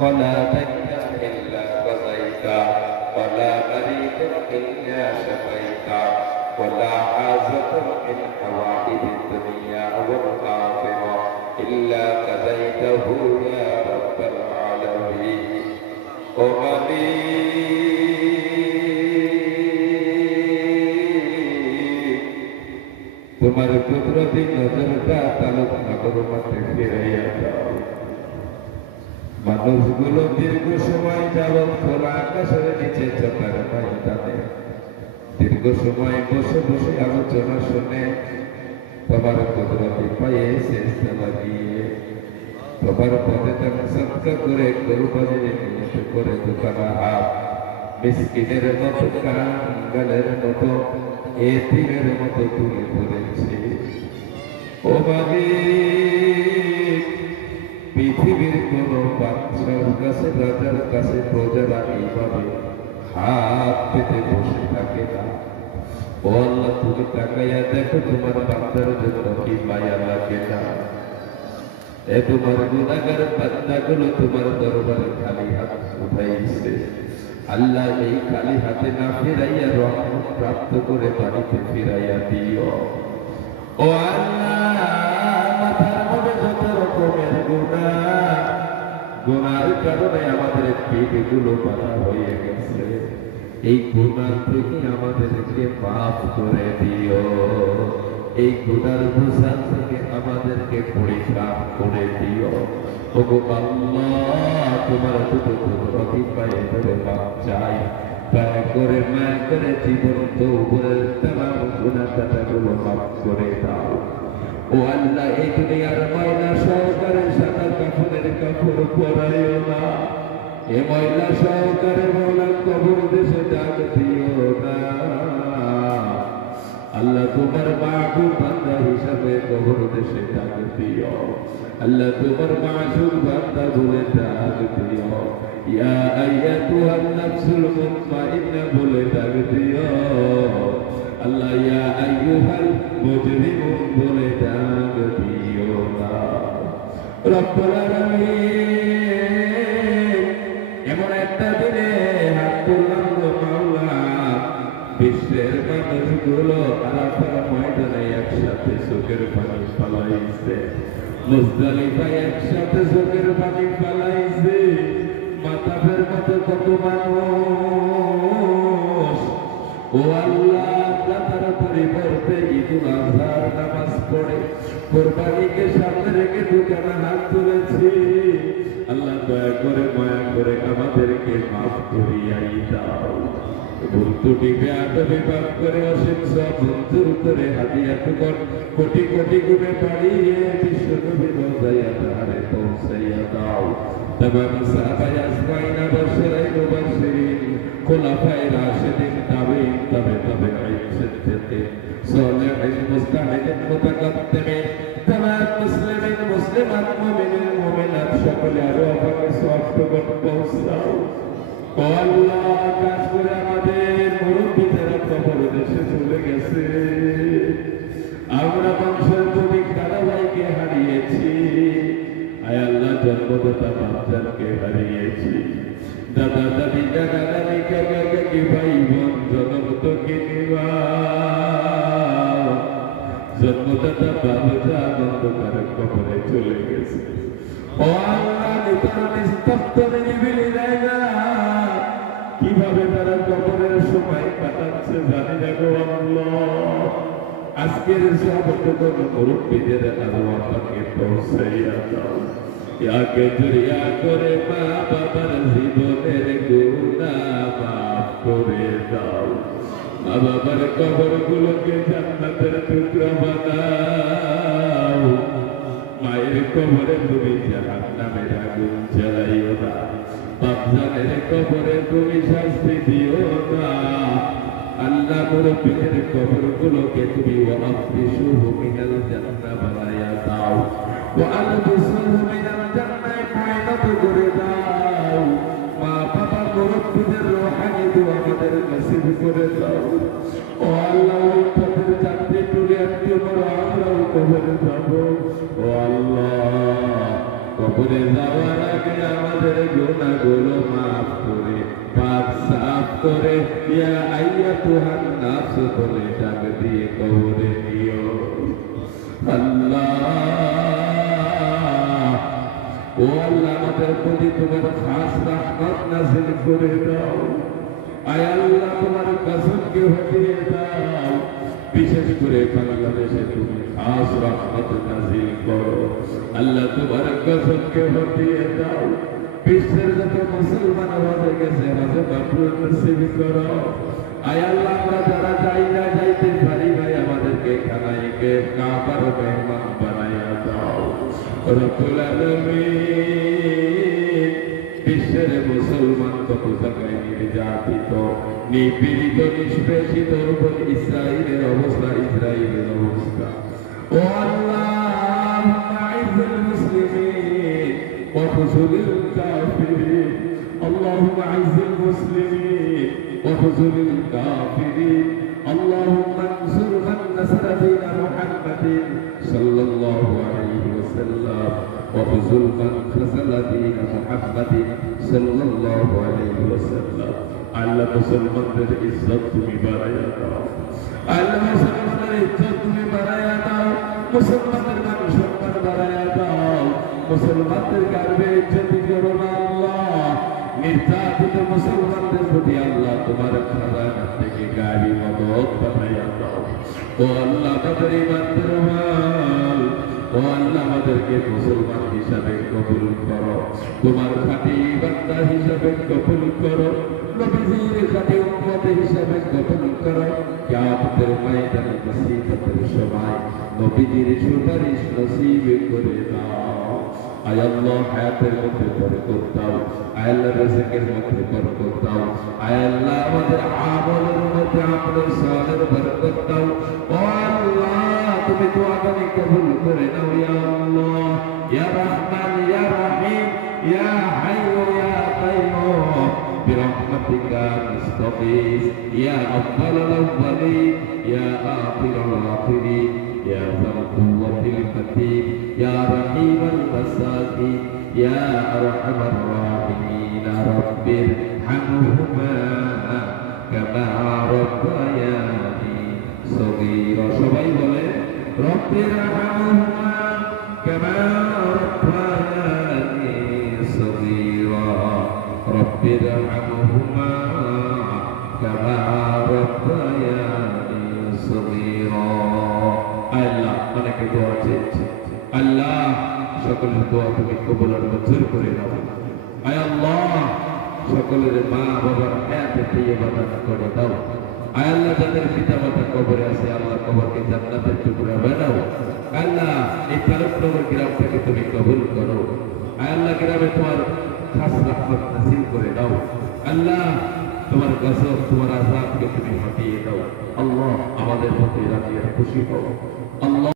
ولا دينا إلا قضيته ولا مريضا إلا شفيته ولا حاجة من حوائج الدنيا والآخرة إلا قضيته يا رب العالمين তোমার কুদরতি নজরটা তালুক নগর মধ্যে ফিরাইয়া দাও। মানুষগুলো দীর্ঘ সময় যাবৎ খোলা আকাশের নিচে চোখের ময়দানে দীর্ঘ সময় বসে বসে আলোচনা শুনে তোমার কুদরতি পায়ে চেষ্টা লাগিয়ে তোমার পথে তাকে সৎকা করে গরুবাজির নিয়ত করে দোকানা হাত মিসকিনের মতো কাঙ্গালের মতো এতিমের মতো তুলে ধরেছে। ও মালিক, পৃথিবীর কোন বাদশার কাছে রাজার কাছে প্রজারা এইভাবে হাত পেতে বসে থাকে না। ও আল্লাহ, তুমি তাকাইয়া দেখো তোমার বান্দার জন্য কি মায়া লাগে না। এ তোমার গুনাহগার বান্দাগুলো তোমার দরবারে খালি হাত উঠাইছে। আল্লাহ, এই খালি হাতে না ফিরাইয়া রহমত প্রাপ্ত করে বাড়িতে ফিরাইয়া দিও। ও আল্লাহ, মাথার মধ্যে যত রকমের গুনার কারণে আমাদের পেটগুলো পাতা হয়ে গেছে। এই গুনার থেকে আমাদেরকে মাফ করে দিও। এই গুনার বোঝা থেকে আমাদেরকে পরিত্রাণ করে দিও। ওগো আল্লাহ, তোমার দুটো কুদরতি পায়ে ধরে মাপ চাই। দয়া করে মায়া করে জীবন তওবার তামাম গুনাহ কাটাগুলো মাফ করে দাও। ও আল্লাহ, এই দুনিয়ার ময়লা সহকারে সাদা কাফনের কাপড় পরাইও না। এ ময়লা সহকারে মৌলা কবর দেশে ডাক দিও না। আল্লাহ, তোমার মাহবুব বান্দা হিসাবে কবর দেশে ডাক দিও। আল্লাহ, তোমার মাসুক বান্দা বলে ডাক দিও। ইয়া আইয়াতুহান নাফসুল মুতমাইন্না বলে ডাক দিও। আল্লাহ, ইয়া আইয়ুহাল মুজরিমুন বলে ডাক দিও না। রব্বুল আলামিন, এমন একটা দিনে হাত তুললাম গো মাওলা, বিশ্বের মানুষগুলো আরাফার ময়দানে একসাথে চোখের পানি ফলাইছে। মুজদালিফায় একসাথে চোখের পানি ফলাইছে। মাতাফের মতো কত মানুষ। ও আল্লাহ, তার পরিবর্তে ঈদুল আজহার নামাজ পড়ে কোরবানিকে সামনে রেখে দুখানা হাত তুলেছি। আল্লাহ, দয়া করে মায়া করে আমাদেরকে মাফ করিয়াই দাও। ভুল ত্রুটি বেয়াদবি মাফ করে অসীম সব মঞ্জুর করে হাদিয়াত কর কোটি কোটি গুণে বাড়িয়ে বিশ্বনবীর রওজায় তাহারে পৌঁছাইয়া দাও। তামাম সাহাবায়ে আজমাইন বশরে মুবাশশিরিন খুলাফায়ে রাশিদিন তাবেঈন তাবেঈন সিদ্দিকিন সালিহিন মুস্তাহিদিন মুতাকাদ্দিমিন তামাম মুসলিমিন মুসলিমাত মুমিনিন মুমিনাত সকলে আরো আপনাকে সওয়াব পৌঁছাও। ও আল্লাহ, কাজ করে আমাদের মুরব্বীরা কবর দেশে চলে গেছে। আমরা বংশের প্রতি দাদা ভাইকে হারিয়েছি। আয় আল্লাহ, জন্মদাতা বাপজানকে হারিয়েছি। দাদা দাদি কাকা দাদি কাকা কাকি ভাই বোন জনমতকে নিবা। জন্মদাতা বাপজান অন্ধকার কবরে চলে গেছে। ও আল্লাহ, নিতান নিস্তব্ধ নিরিবিলি জায়গা কিভাবে তারা কবরের সময় কাটাচ্ছে জানি না গো আল্লাহ। আজকের সবটুকু মুরব্বীদের আরো আপনাকে পৌঁছাইয়া দাও। ইয়াকে জুরিয়া করে মা বাবার জীবনের গুনাহ মাফ করে দাও। মা বাবার কবরগুলোকে জান্নাতের টুকরা বানাও। মায়ের কবরে তুমি জাহান্নামের আগুন জ্বালাইও না। বাপজানের কবরে তুমি শাস্তি দিও না। আল্লাহ, মুরব্বীদের কবরগুলোকে তুমি ওয়াফরিশুহু মিনাল জান্নাহ বানায়া দাও। ওয়ালবিসুহু মিনাল জান্নাহ পরিণত করে দাও। মা বাবা মুরব্বীদের রূহানি দোয়া আমাদের নসিব করে দাও। ও আল্লাহ, ওই পথের যাত্রী টুলে একটু বড় আমরাও কবরে যাব। ও আল্লাহ, কবরে যাওয়ার আগে আমাদের গুনাহগুলো মাফ করে পাপ সাফ করে ইয়া আইয়াতুহান নাফস বলে ডাক দিয়ে কবরে নিও। আল্লাহ, ও আল্লাহ, আমাদের প্রতি তোমার খাস রহমত নাযিল করে দাও। আয় আল্লাহ, তোমার কসমকে হটিয়ে দাও। বিশেষ করে বাংলাদেশে তুমি খাস রহমত নাযিল করো। আল্লাহ, তোমার কসমকে হটিয়ে দাও। বিশ্বের যত মুসলমান হয়ে গেছে হজে মাবরুর নসিব করো। আয় আল্লাহ, আমরা যারা যাই না যাইতে পারি ভাই, আমাদেরকে খানাইকে কাবার মেহমান বানাইয়া দাও। রব্বুল আলামিন, বিশ্বের মুসলমান কত জায়গায় নির্যাতিত, নিপীড়িত, নিষ্পেষিত, ইসরায়েলের অবস্থা, ইসরায়েলের অবস্থা। ও আল্লাহ, আইজুল মুসলিমিন ওয়া খুযুলিল কাফিরিন। আল্লাহুম্মা আইজুল মুসলিমিন ওয়া খুযুলিল কাফিরিন। আল্লাহুম্মা আনসুর মান নাসারা দীন মুহাম্মাদিন সাল্লাল্লাহু আলাইহি ওয়াসাল্লাম ওয়া খুযুল মান খাযালা দীন মুহাম্মাদিন সাল্লাল্লাহু আলাইহি ওয়াসাল্লাম। আল্লাহ, মুসলমানদের ইজ্জত তুমি বাড়াইয়া দাও। আল্লাহ, মুসলমানদের ইজ্জত তুমি বাড়াইয়া দাও। মুসলমানদের মান সম্মান বাড়াইয়া দাও। মুসলমানদের গর্বে ইজ্জত করো না আল্লাহ। নির্যাতিত মুসলমানদের প্রতি আল্লাহ তোমার খাজানা থেকে গাড়ি মদত পাঠাইয়া দাও। ও আল্লাহ, আমাদের ইমানদার মাল, ও আল্লাহ, আমাদেরকে মুসলমান হিসাবে কবুল করো। তোমার খাঁটি বান্দা হিসাবে কবুল করো। নবীজির খাঁটি উম্মত হিসাবে কবুল করো। কিয়ামতের ময়দানে মুসিবতের সময় নবীজির সুপারিশ নসিব করে দাও। আয় আল্লাহ, হায়াতের মধ্যে বরকত দাও। আয় আল্লাহ, রিজিকের মধ্যে বরকত দাও। আয় আল্লাহ, আমাদের আমলের মধ্যে আমলে সালের বরকত দাও। ও আল্লাহ, তুমি দোয়াটাকে কবুল করে নাও। ইয়া আল্লাহ, ইয়া রহমান, ইয়া রহিম, ইয়া হাইয়্যু ইয়া কাইয়্যুম, বিরহমাতিকা নাস্তাগীস, ইয়া আউয়ালাল আউয়ালিন, ইয়া আখিরাল আখিরিন, ইয়া যাল কুওয়াতিল মাতিন, ইয়া রহিমাল মাসাকিন, ইয়া আরহামার রাহিমিন। রাব্বির হামহুমা কামা রাব্বায়ানি সগীরা। সবাই বলে রব্বির হামহুমা কামা রাব্বায়ানি সগীরা। রব্বির হামহুমা কামা রাব্বায়ানি সগীরা। আল্লাহ, অনেকে দোয়া চেয়েছে। আল্লাহ, সকলের দোয়া তুমি কবুল আর মঞ্জুর করে দাও। আয় আল্লাহ, সকলের মা বাবার হায়াতে তৈয়বা দান করে দাও। আয় আল্লাহ, যাদের পিতা মাতা কবরে আছে আল্লাহ, কবরকে জান্নাতের টুকরা বানাও। আল্লাহ, এই তারকনগর গ্রামটাকে তুমি কবুল করো। আয় আল্লাহ, গ্রামে তোমার খাস রহমত নসিব করে দাও। আল্লাহ, তোমার গজব, তোমার আযাবকে তুমি হটিয়ে দাও। আল্লাহ, আমাদের প্রতি রাজি আর খুশি হও। আল্লাহ।